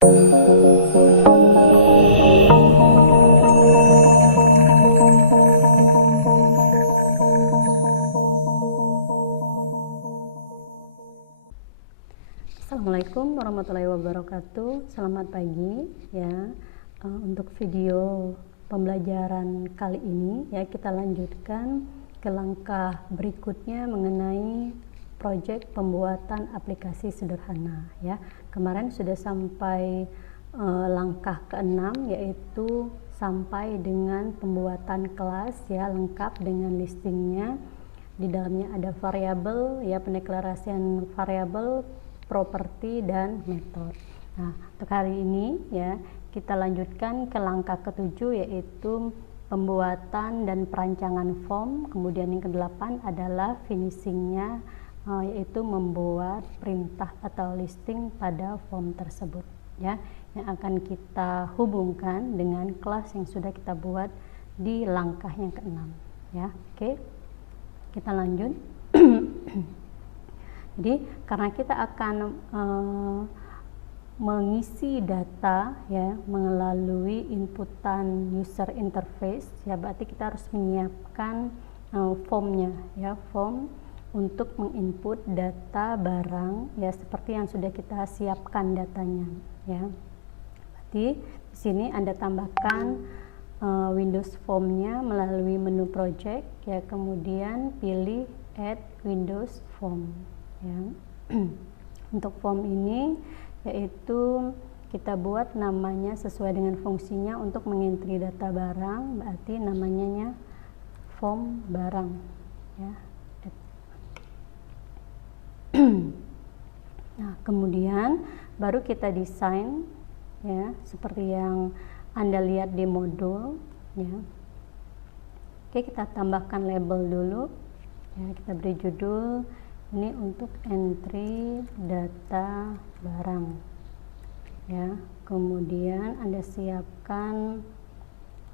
Assalamualaikum warahmatullahi wabarakatuh. Selamat pagi ya. Untuk video pembelajaran kali ini ya, kita lanjutkan ke langkah berikutnya mengenai proyek pembuatan aplikasi sederhana ya. Kemarin sudah sampai langkah ke-6, yaitu sampai dengan pembuatan kelas ya, lengkap dengan listingnya. Di dalamnya ada variabel ya, pendeklarasian variabel, properti, dan metode. Nah, untuk hari ini ya, kita lanjutkan ke langkah ke-7, yaitu pembuatan dan perancangan form. Kemudian yang ke-8 adalah finishingnya, yaitu membuat perintah atau listing pada form tersebut ya, yang akan kita hubungkan dengan kelas yang sudah kita buat di langkah yang ke-6 ya. Oke, kita lanjut. Jadi karena kita akan mengisi data ya melalui inputan user interface ya, berarti kita harus menyiapkan formnya ya, form untuk menginput data barang ya, seperti yang sudah kita siapkan datanya ya. Berarti di sini Anda tambahkan Windows formnya melalui menu project ya, kemudian pilih add Windows form ya. Untuk form ini yaitu kita buat namanya sesuai dengan fungsinya untuk mengentry data barang, berarti namanya form barang ya. Nah, kemudian baru kita desain ya, seperti yang Anda lihat di modul ya. Oke, kita tambahkan label dulu ya, kita beri judul ini untuk entry data barang ya. Kemudian Anda siapkan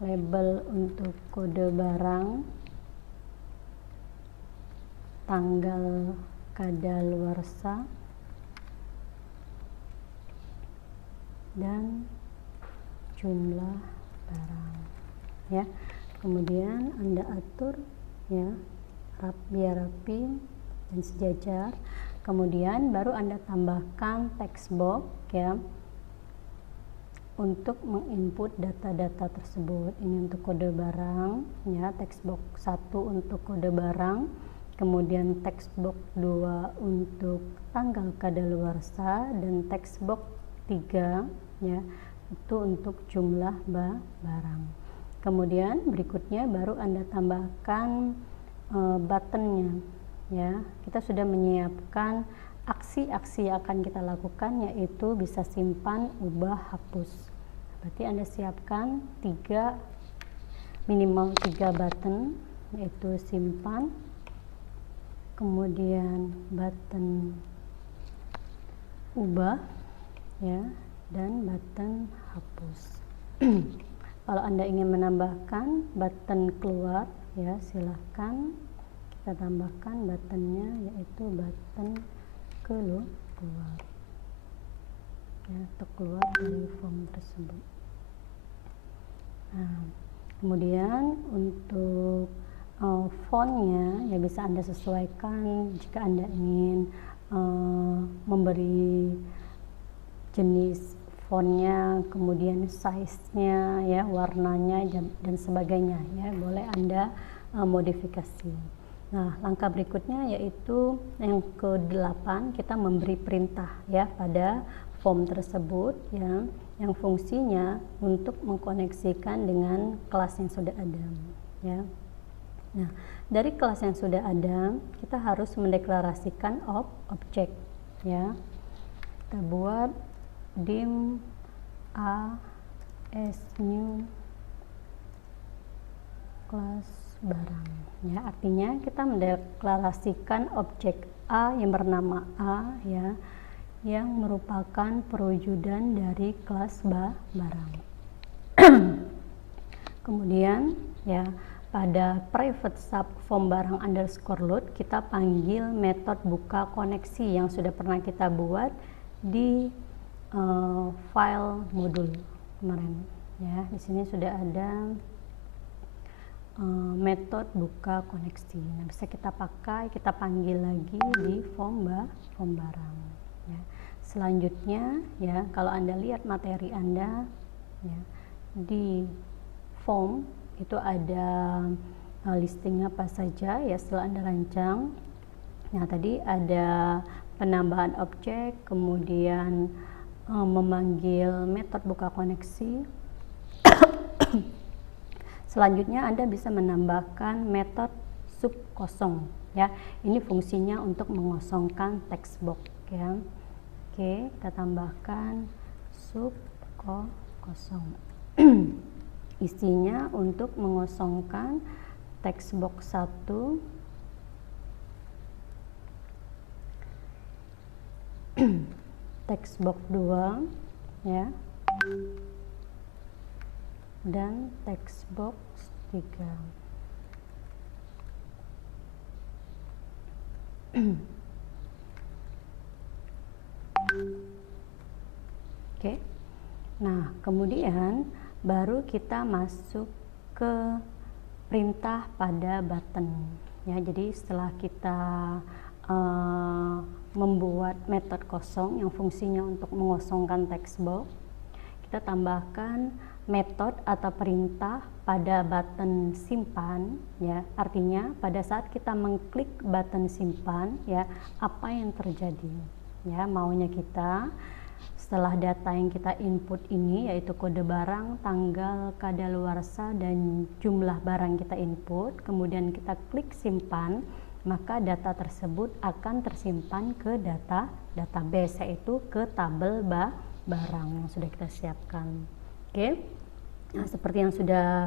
label untuk kode barang, tanggal kadaluarsa, dan jumlah barang ya. Kemudian Anda atur ya biar rapi dan sejajar. Kemudian baru Anda tambahkan text box ya untuk menginput data-data tersebut. Ini untuk kode barang ya, text box 1 untuk kode barang, kemudian text box 2 untuk tanggal kadaluarsa, dan text box 3 ya itu untuk jumlah barang. Kemudian berikutnya baru Anda tambahkan buttonnya ya. Kita sudah menyiapkan aksi-aksi yang akan kita lakukan, yaitu bisa simpan, ubah, hapus. Berarti Anda siapkan minimal 3 button, yaitu simpan, kemudian button ubah ya, dan button hapus. Kalau Anda ingin menambahkan button keluar ya, silahkan kita tambahkan buttonnya, yaitu button keluar ya, untuk keluar dari form tersebut. Nah, kemudian untuk fontnya ya bisa Anda sesuaikan jika Anda ingin memberi jenis fontnya, kemudian size-nya ya, warnanya dan sebagainya ya, boleh Anda modifikasi. Nah, langkah berikutnya yaitu yang ke-8, kita memberi perintah ya pada form tersebut ya, yang fungsinya untuk mengkoneksikan dengan kelas yang sudah ada ya. Nah, dari kelas yang sudah ada kita harus mendeklarasikan objek ya. Kita buat dim as new kelas barang ya, artinya kita mendeklarasikan objek A yang bernama A ya, yang merupakan perwujudan dari kelas barang. Kemudian ya, pada private sub form barang underscore load kita panggil metode buka koneksi yang sudah pernah kita buat di file modul kemarin ya. Di sini sudah ada metode buka koneksi. Nah, bisa kita pakai, kita panggil lagi di form barang ya. Selanjutnya ya, kalau Anda lihat materi Anda ya, di form itu ada listing apa saja ya setelah Anda rancang. Nah, tadi ada penambahan objek, kemudian memanggil metode buka koneksi. Selanjutnya Anda bisa menambahkan metode sub kosong ya. Ini fungsinya untuk mengosongkan text box ya. Oke, kita tambahkan sub kosong. Isinya untuk mengosongkan text box 1 text box 2 ya, dan text box 3. Oke. Nah, kemudian baru kita masuk ke perintah pada button ya. Jadi setelah kita membuat metode kosong yang fungsinya untuk mengosongkan text box, kita tambahkan metode atau perintah pada button simpan ya. Artinya pada saat kita mengklik button simpan ya, apa yang terjadi ya, maunya kita setelah data yang kita input ini yaitu kode barang, tanggal kadaluarsa dan jumlah barang kita input, kemudian kita klik simpan, maka data tersebut akan tersimpan ke database, yaitu ke tabel barang yang sudah kita siapkan. Oke. Nah, seperti yang sudah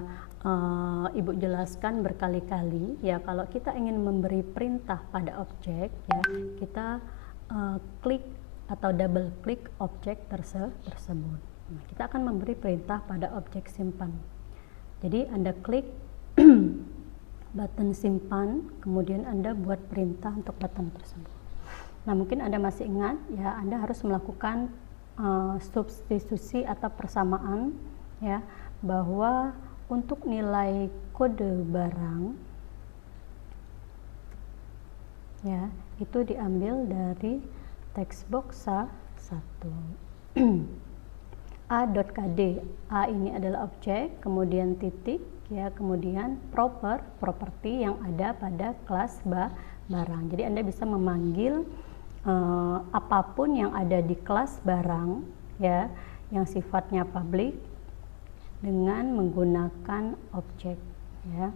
Ibu jelaskan berkali-kali ya, kalau kita ingin memberi perintah pada objek ya, kita klik atau double klik objek tersebut. Nah, kita akan memberi perintah pada objek simpan. Jadi Anda klik button simpan, kemudian Anda buat perintah untuk button tersebut. Nah, mungkin Anda masih ingat ya, Anda harus melakukan substitusi atau persamaan ya, bahwa untuk nilai kode barang ya, itu diambil dari text box 1. A.kd, A ini adalah objek, kemudian titik ya, kemudian properti yang ada pada kelas barang. Jadi Anda bisa memanggil apapun yang ada di kelas barang ya, yang sifatnya public dengan menggunakan objek ya.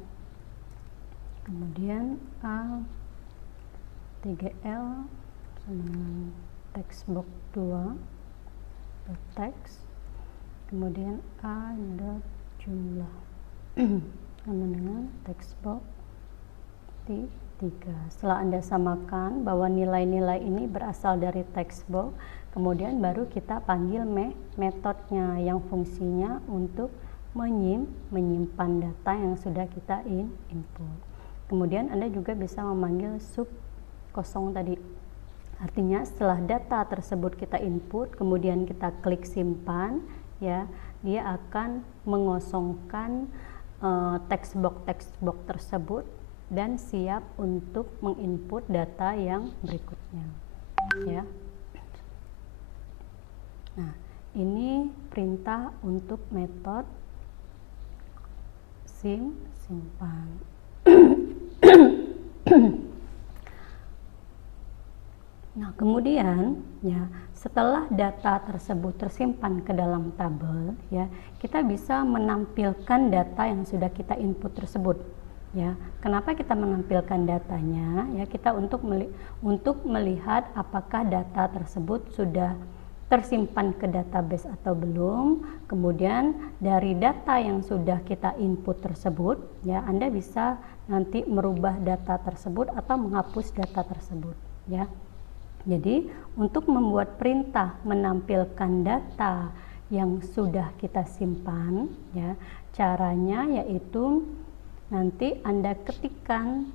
Kemudian A3L sama dengan text box 2 text, kemudian a.jumlah sama dengan text box 3. Setelah Anda samakan bahwa nilai-nilai ini berasal dari text box, kemudian baru kita panggil metodenya yang fungsinya untuk menyimpan data yang sudah kita input. Kemudian Anda juga bisa memanggil sub kosong tadi. Artinya setelah data tersebut kita input, kemudian kita klik simpan ya, dia akan mengosongkan text box tersebut dan siap untuk menginput data yang berikutnya ya. Nah, ini perintah untuk metode simpan. Nah, kemudian ya, setelah data tersebut tersimpan ke dalam tabel ya, kita bisa menampilkan data yang sudah kita input tersebut ya. Kenapa kita menampilkan datanya ya? Kita untuk melihat apakah data tersebut sudah tersimpan ke database atau belum. Kemudian dari data yang sudah kita input tersebut ya, Anda bisa nanti merubah data tersebut atau menghapus data tersebut ya. Jadi untuk membuat perintah menampilkan data yang sudah kita simpan ya, caranya yaitu nanti Anda ketikkan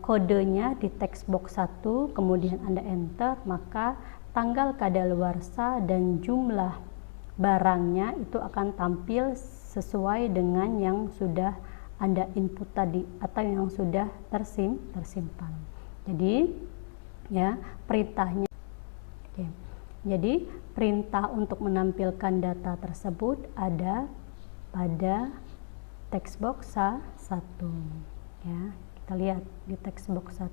kodenya di text box 1, kemudian Anda enter, maka tanggal kadaluarsa dan jumlah barangnya itu akan tampil sesuai dengan yang sudah Anda input tadi atau yang sudah tersimpan. Jadi ya, perintahnya. Oke. Jadi perintah untuk menampilkan data tersebut ada pada text box 1. Ya, kita lihat di text box 1.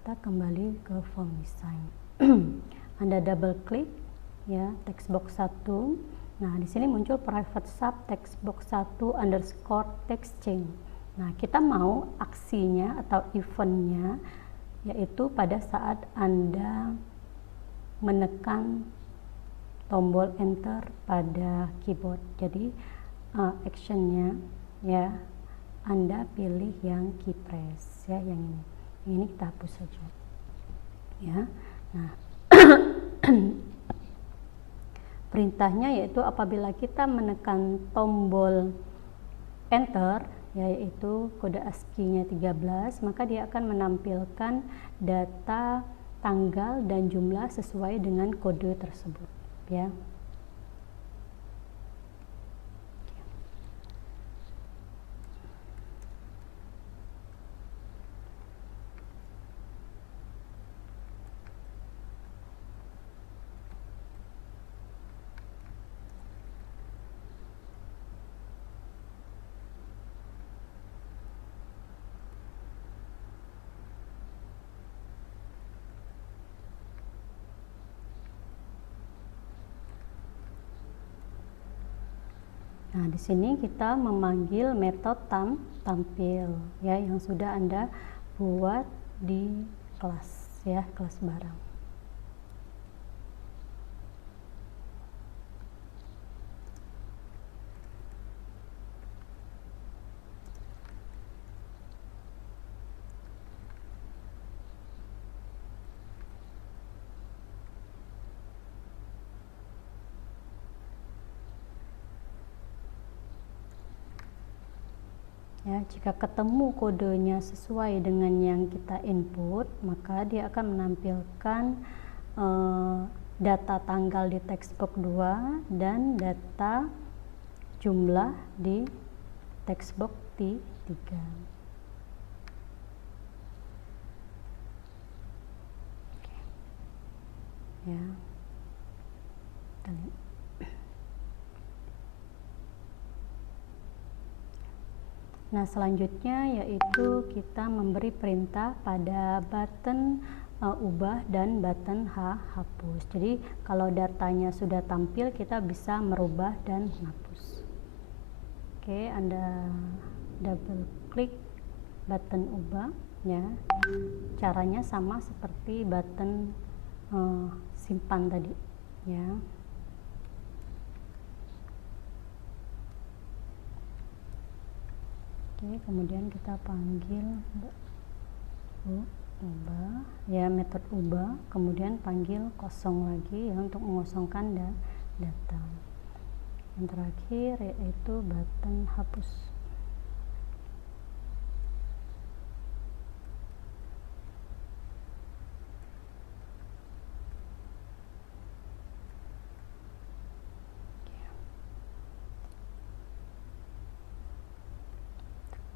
Kita kembali ke form design. Anda double klik ya text box 1. Nah, di sini muncul private sub text box 1 underscore text change. Nah, kita mau aksinya atau eventnya yaitu pada saat Anda menekan tombol enter pada keyboard. Jadi actionnya ya Anda pilih yang key press ya, yang ini. Ini kita hapus saja ya. Nah, perintahnya yaitu apabila kita menekan tombol enter yaitu kode ASCII-nya 13, maka dia akan menampilkan data tanggal dan jumlah sesuai dengan kode tersebut ya. Nah, di sini kita memanggil metode tampil ya yang sudah Anda buat di kelas ya, kelas barang. Ya, jika ketemu kodenya sesuai dengan yang kita input, maka dia akan menampilkan data tanggal di text box 2 dan data jumlah di text box 3. Ya. Nah, selanjutnya yaitu kita memberi perintah pada button ubah dan button hapus. Jadi kalau datanya sudah tampil, kita bisa merubah dan menghapus. Oke, Anda double klik button ubah ya. Caranya sama seperti button simpan tadi ya. Oke, kemudian kita panggil ubah ya, metode ubah, kemudian panggil kosong lagi ya untuk mengosongkan data. Yang terakhir yaitu button hapus.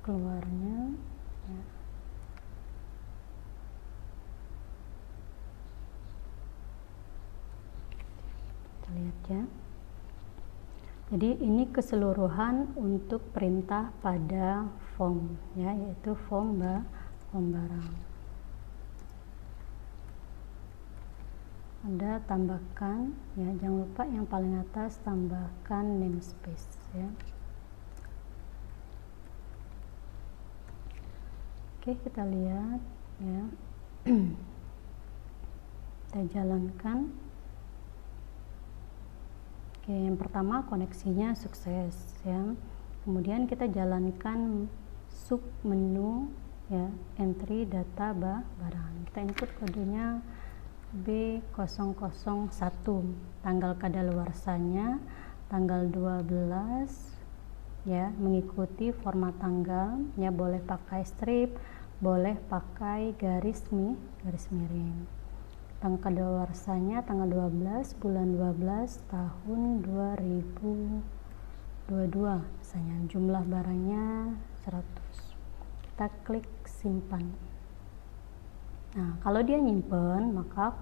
Keluarnya ya. Kita lihat ya. Jadi ini keseluruhan untuk perintah pada form ya, yaitu form barang. Anda tambahkan ya, jangan lupa yang paling atas tambahkan namespace ya. Oke, kita lihat ya. Kita jalankan. Oke, yang pertama koneksinya sukses ya. Kemudian kita jalankan sub menu ya, entry data barang. Kita input kodenya B001, tanggal kadaluarsanya tanggal 12 ya, mengikuti format tanggal ya, boleh pakai strip, boleh pakai garis miring. tanggal kadaluarsanya tanggal 12 bulan 12 tahun 2022 misalnya, jumlah barangnya 100. Kita klik simpan. Nah, kalau dia nyimpen maka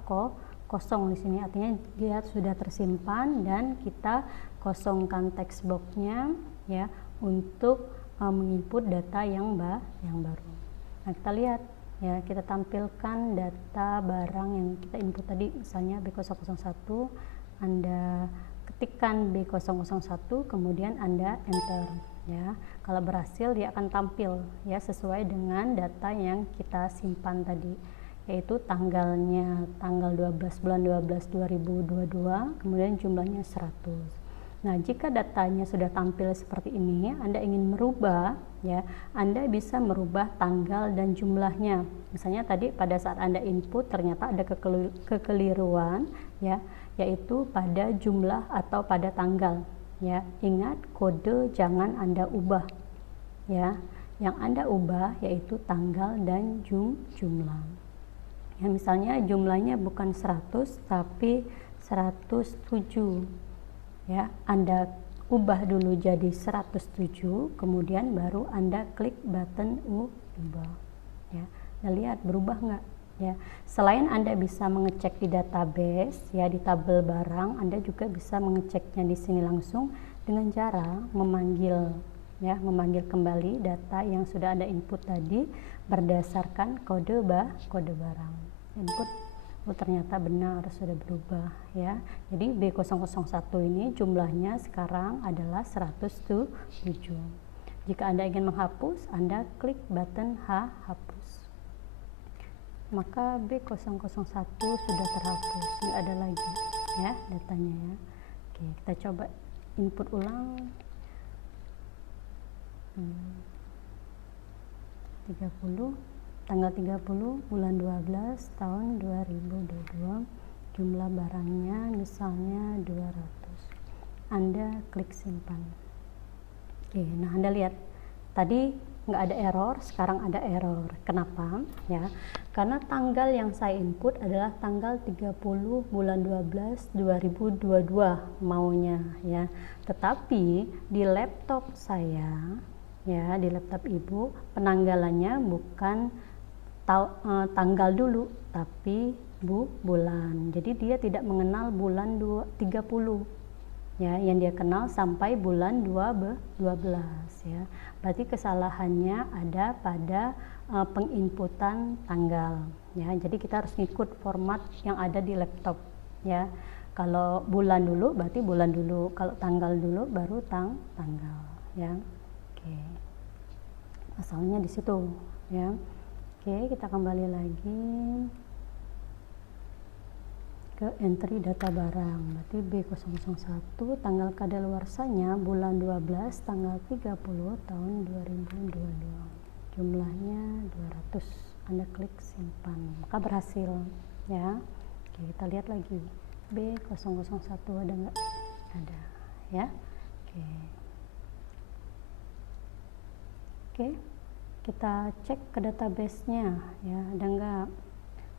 kosong di sini, artinya dia sudah tersimpan, dan kita kosongkan text boxnya ya untuk menginput data yang baru. Nah, kita lihat ya, kita tampilkan data barang yang kita input tadi, misalnya B001, Anda ketikkan B001, kemudian Anda enter ya. Kalau berhasil dia akan tampil ya sesuai dengan data yang kita simpan tadi, yaitu tanggalnya tanggal 12 bulan 12 2022, kemudian jumlahnya 100. Nah, jika datanya sudah tampil seperti ini, Anda ingin merubah ya, Anda bisa merubah tanggal dan jumlahnya. Misalnya tadi pada saat Anda input ternyata ada kekeliruan ya, yaitu pada jumlah atau pada tanggal ya. Ingat, kode jangan Anda ubah ya. Yang Anda ubah yaitu tanggal dan jumlah. Ya, misalnya jumlahnya bukan 100 tapi 107 ya, Anda ubah dulu jadi 107, kemudian baru Anda klik button ubah ya. Nah, lihat berubah nggak ya. Selain Anda bisa mengecek di database ya, di tabel barang, Anda juga bisa mengeceknya di sini langsung dengan cara memanggil ya, memanggil kembali data yang sudah Anda input tadi berdasarkan kode barang. Input, oh ternyata benar sudah berubah ya. Jadi B001 ini jumlahnya sekarang adalah 107. Jika Anda ingin menghapus, Anda klik button hapus. Maka B001 sudah terhapus, nggak ada lagi ya datanya ya. Oke, kita coba input ulang. 30 tanggal 30 bulan 12 tahun 2022, jumlah barangnya misalnya 200. Anda klik simpan. Oke, nah Anda lihat tadi nggak ada error, sekarang ada error. Kenapa ya? Karena tanggal yang saya input adalah tanggal 30 bulan 12 2022 maunya ya. Tetapi di laptop saya ya, di laptop Ibu penanggalannya bukan tanggal dulu tapi bulan. Jadi dia tidak mengenal bulan 30 ya, yang dia kenal sampai bulan 12 ya. Berarti kesalahannya ada pada penginputan tanggal ya. Jadi kita harus ngikut format yang ada di laptop ya. Kalau bulan dulu berarti bulan dulu, kalau tanggal dulu baru tanggal ya. Oke, masalahnya di situ ya. Oke, kita kembali lagi ke entry data barang. Berarti B001 tanggal kadaluarsanya bulan 12 tanggal 30 tahun 2022. Jumlahnya 200. Anda klik simpan. Maka berhasil ya. Oke, kita lihat lagi. B001 ada nggak? Ada ya. Oke. Kita cek ke database-nya ya, ada nggak.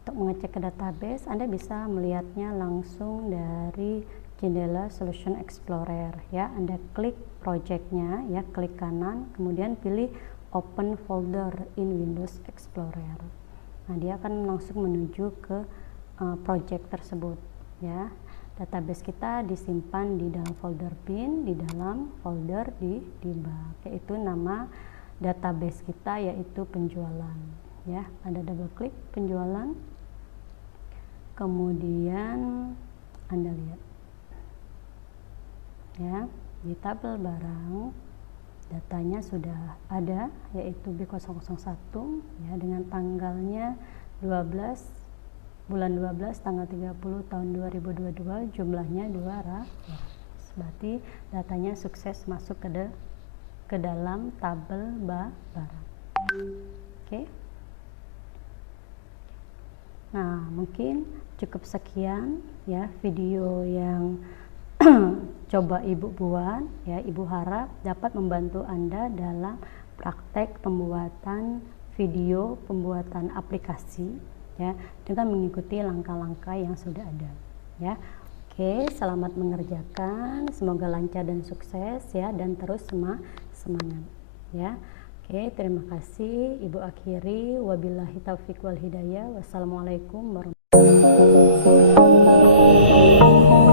Untuk mengecek ke database, Anda bisa melihatnya langsung dari jendela Solution Explorer ya. Anda klik project-nya ya, klik kanan, kemudian pilih Open Folder in Windows Explorer. Nah, dia akan langsung menuju ke project tersebut ya. Database kita disimpan di dalam folder bin, di dalam folder di debug, yaitu nama database kita yaitu penjualan ya. Anda double klik penjualan, kemudian Anda lihat ya, di tabel barang datanya sudah ada yaitu B001 ya, dengan tanggalnya 12 bulan 12 tanggal 30 tahun 2022, jumlahnya 200. Berarti datanya sukses masuk ke dalam tabel barang. Oke. Nah, mungkin cukup sekian ya video yang coba Ibu buat ya. Ibu harap dapat membantu Anda dalam praktek pembuatan video, pembuatan aplikasi ya, dengan mengikuti langkah-langkah yang sudah ada, ya. Oke, selamat mengerjakan, semoga lancar dan sukses ya, dan terus semangat ya. Oke, terima kasih. Ibu akhiri, wabillahi taufiq wal hidayah. Wassalamualaikum warahmatullahi wabarakatuh.